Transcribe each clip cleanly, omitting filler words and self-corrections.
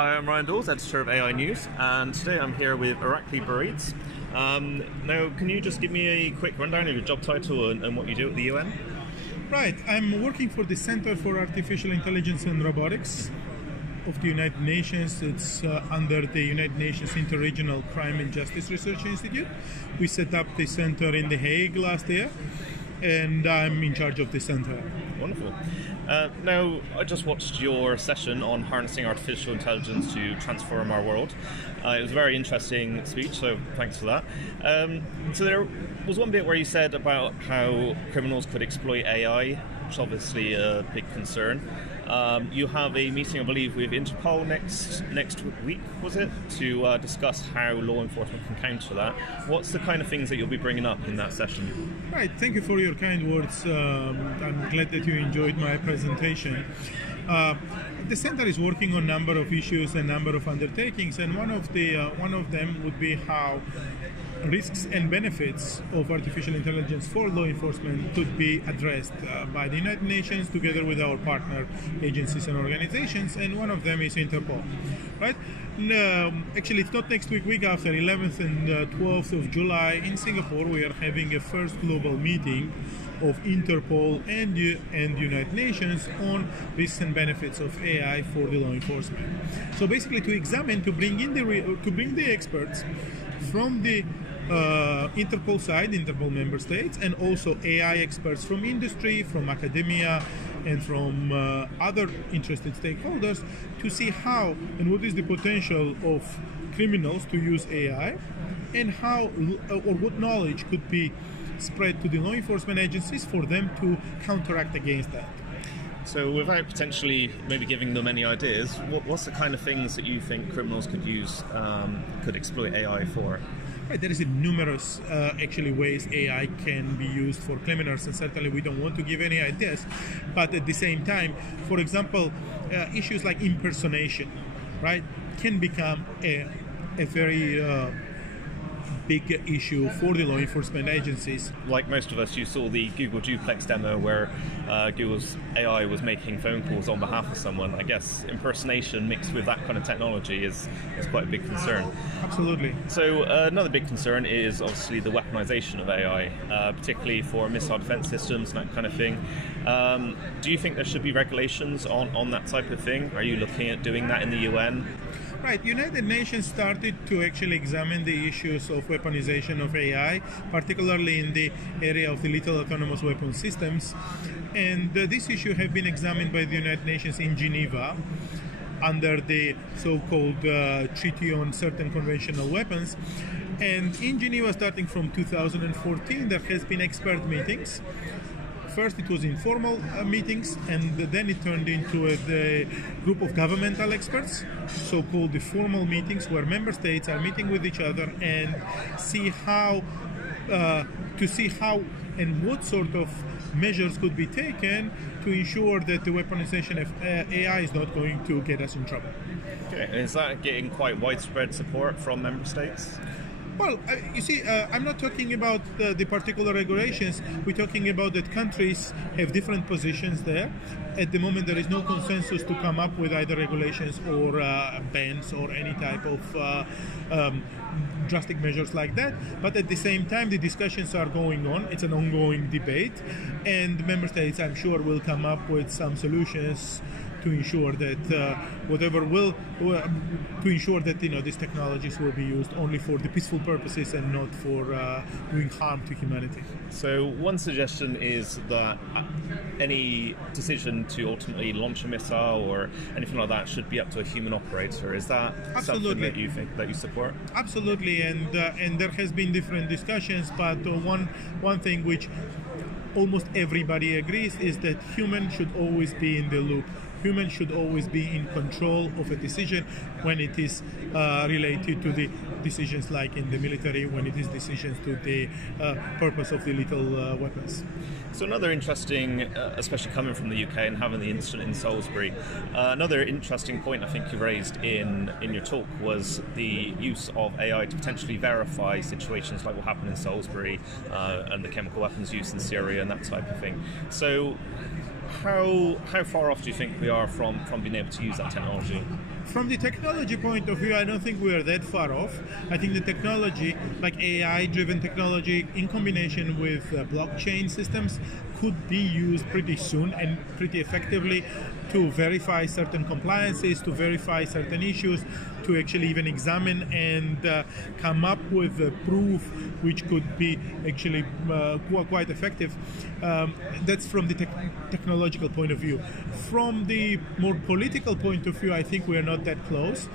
Hi, I'm Ryan Dawes, editor of AI News, and today I'm here with Irakli Beridze. Now, can you just give me a quick rundown of your job title and what you do at the UN? Right, I'm working for the Center for Artificial Intelligence and Robotics of the United Nations. It's under the United Nations Interregional Crime and Justice Research Institute. We set up the center in The Hague last year, and I'm in charge of the center. Wonderful. Now, I just watched your session on harnessing artificial intelligence to transform our world. It was a very interesting speech, so thanks for that. So there was one bit where you said about how criminals could exploit AI, which is obviously a big concern. You have a meeting, I believe, with Interpol next week, was it, to discuss how law enforcement can counter that. What's the kind of things that you'll be bringing up in that session? Right, thank you for your kind words. I'm glad that you enjoyed my presentation. The center is working on a number of issues and number of undertakings, and one of them would be how risks and benefits of artificial intelligence for law enforcement could be addressed by the United Nations together with our partner agencies and organizations, and one of them is Interpol. Right? Actually, it's not next week after, 11th and 12th of July in Singapore, we are having a first global meeting of Interpol and United Nations on risks and benefits of AI for the law enforcement. So basically, to bring the experts from the Interpol side, Interpol member states, and also AI experts from industry, from academia, and from other interested stakeholders to see how and what is the potential of criminals to use AI, and how or what knowledge could be spread to the law enforcement agencies for them to counteract against that. So without potentially maybe giving them any ideas, what's the kind of things that you think criminals could exploit AI for? Right, there is numerous actually ways AI can be used for criminals, and certainly we don't want to give any ideas. But at the same time, for example, issues like impersonation, right, can become a very big issue for the law enforcement agencies. Like most of us, you saw the Google Duplex demo where Google's AI was making phone calls on behalf of someone. I guess impersonation mixed with that kind of technology is quite a big concern. Absolutely. So another big concern is obviously the weaponisation of AI, particularly for missile defense systems and that kind of thing. Do you think there should be regulations on that type of thing? Are you looking at doing that in the UN? Right, United Nations started to actually examine the issues of weaponization of AI, particularly in the area of the lethal autonomous weapon systems. And this issue has been examined by the United Nations in Geneva under the so-called Treaty on Certain Conventional Weapons. And in Geneva, starting from 2014, there has been expert meetings. First it was informal meetings, and then it turned into a group of governmental experts, so-called the formal meetings, where member states are meeting with each other and see how and what sort of measures could be taken to ensure that the weaponization of AI is not going to get us in trouble. Okay, is that getting quite widespread support from member states? Well, you see, I'm not talking about the particular regulations. We're talking about that countries have different positions there. At the moment, there is no consensus to come up with either regulations or bans or any type of drastic measures like that. But at the same time, the discussions are going on. It's an ongoing debate, and member states, I'm sure, will come up with some solutions to ensure that these technologies will be used only for the peaceful purposes and not for doing harm to humanity. So one suggestion is that any decision to ultimately launch a missile or anything like that should be up to a human operator. Is that something that you think that you support? Absolutely, and there has been different discussions, but one thing which almost everybody agrees is that humans should always be in the loop. Humans should always be in control of a decision when it is related to the decisions like in the military, when it is decisions to the purpose of the lethal weapons. So another interesting, especially coming from the UK and having the incident in Salisbury, another interesting point I think you raised in your talk was the use of AI to potentially verify situations like what happened in Salisbury and the chemical weapons use in Syria and that type of thing. So how far off do you think we are from being able to use that technology? From the technology point of view, I don't think we are that far off. I think the technology, like AI-driven technology, in combination with blockchain systems, could be used pretty soon and pretty effectively to verify certain compliances, to verify certain issues, to actually even examine and come up with a proof which could be actually quite effective. That's from the technological point of view. From the more political point of view, I think we are not that close.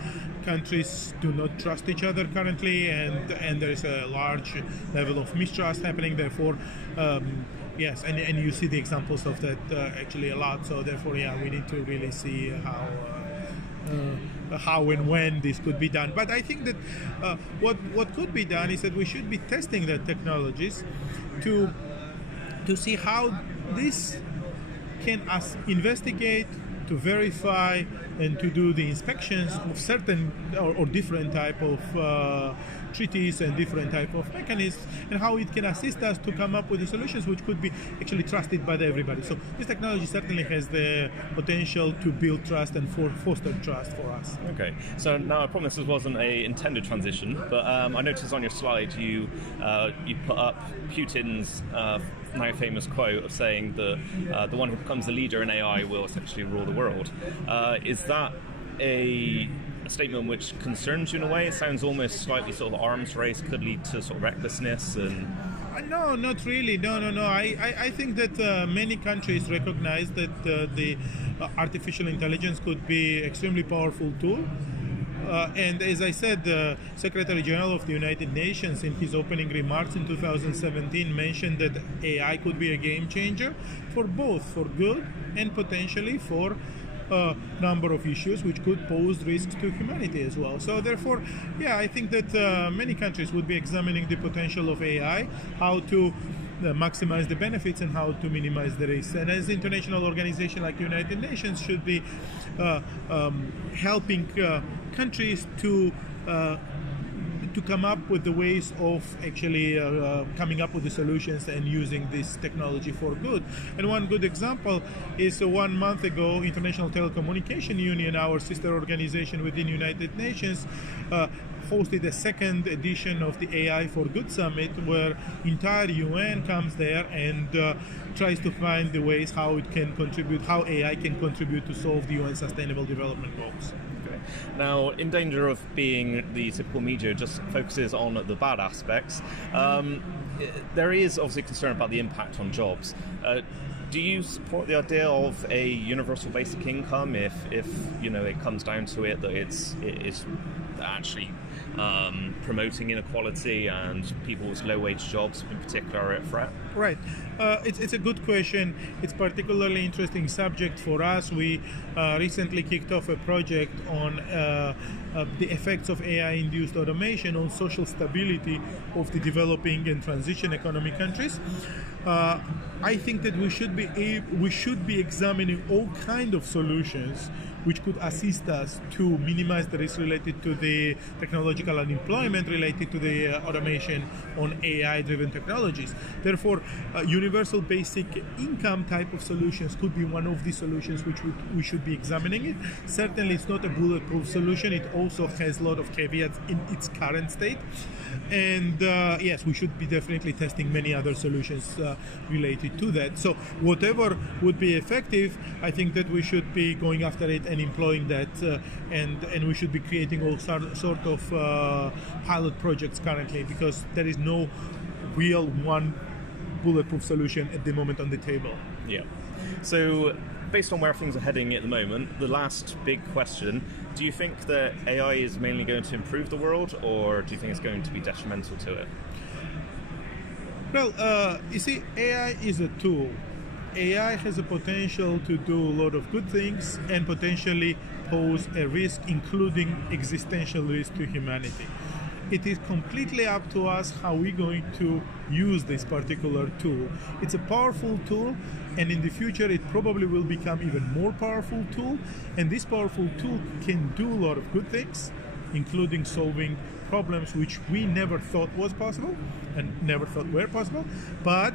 Countries do not trust each other currently, and there is a large level of mistrust happening. Therefore, yes, and you see the examples of that actually a lot. So therefore, yeah, we need to really see how and when this could be done. But I think that what could be done is that we should be testing the technologies to see how this can investigate, to verify, and to do the inspections of certain or different type of treaties and different type of mechanisms, and how it can assist us to come up with the solutions which could be actually trusted by everybody. So this technology certainly has the potential to build trust and foster trust for us. Okay, so now I promise this wasn't a intended transition, but I noticed on your slide you put up Putin's now famous quote of saying that the one who becomes the leader in AI will essentially rule the world. Is that a statement which concerns you in a way? It sounds almost slightly sort of arms race, could lead to sort of recklessness and... No, not really. No. I think that many countries recognize that the artificial intelligence could be an extremely powerful tool. And as I said, the Secretary General of the United Nations in his opening remarks in 2017 mentioned that AI could be a game changer for both, for good and potentially for a number of issues which could pose risks to humanity as well. So therefore, yeah, I think that many countries would be examining the potential of AI, how to maximize the benefits and how to minimize the risks. And as an international organization like United Nations should be helping countries to come up with the ways of actually coming up with the solutions and using this technology for good. And one good example is 1 month ago, International Telecommunication Union, our sister organization within United Nations, hosted a second edition of the AI for Good Summit, where entire UN comes there and tries to find the ways how it can contribute, how AI can contribute to solve the UN Sustainable Development Goals. Now, in danger of being the typical media just focuses on the bad aspects, there is obviously concern about the impact on jobs. Do you support the idea of a universal basic income if you know it comes down to it, that it's actually promoting inequality and people's low-wage jobs in particular are at threat? Right. It's a good question. It's a particularly interesting subject for us. We recently kicked off a project on the effects of AI-induced automation on social stability of the developing and transition economy countries. I think that we should be examining all kinds of solutions which could assist us to minimize the risk related to the technological unemployment related to the automation on AI-driven technologies. Therefore, universal basic income type of solutions could be one of the solutions which we should be examining it. Certainly, it's not a bulletproof solution. It also has a lot of caveats in its current state. And yes, we should be definitely testing many other solutions related to that. So whatever would be effective, I think that we should be going after it and employing that, and we should be creating all sort of pilot projects currently, because there is no real one bulletproof solution at the moment on the table. Yeah. So based on where things are heading at the moment, the last big question, do you think that AI is mainly going to improve the world, or do you think it's going to be detrimental to it? Well, you see, AI is a tool. AI has a potential to do a lot of good things and potentially pose a risk, including existential risk to humanity. It is completely up to us how we're going to use this particular tool. It's a powerful tool, and in the future it probably will become even more powerful tool, and this powerful tool can do a lot of good things. including solving problems which we never thought was possible and never thought were possible, but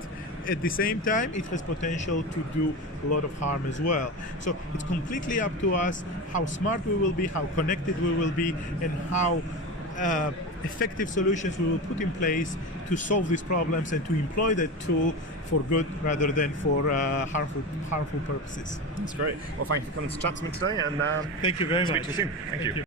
at the same time it has potential to do a lot of harm as well. So it's completely up to us how smart we will be, how connected we will be, and how effective solutions we will put in place to solve these problems and to employ that tool for good rather than for harmful purposes. That's great. Well, thank you for coming to chat to me today, and thank you very much. Speak to you soon. Thank you.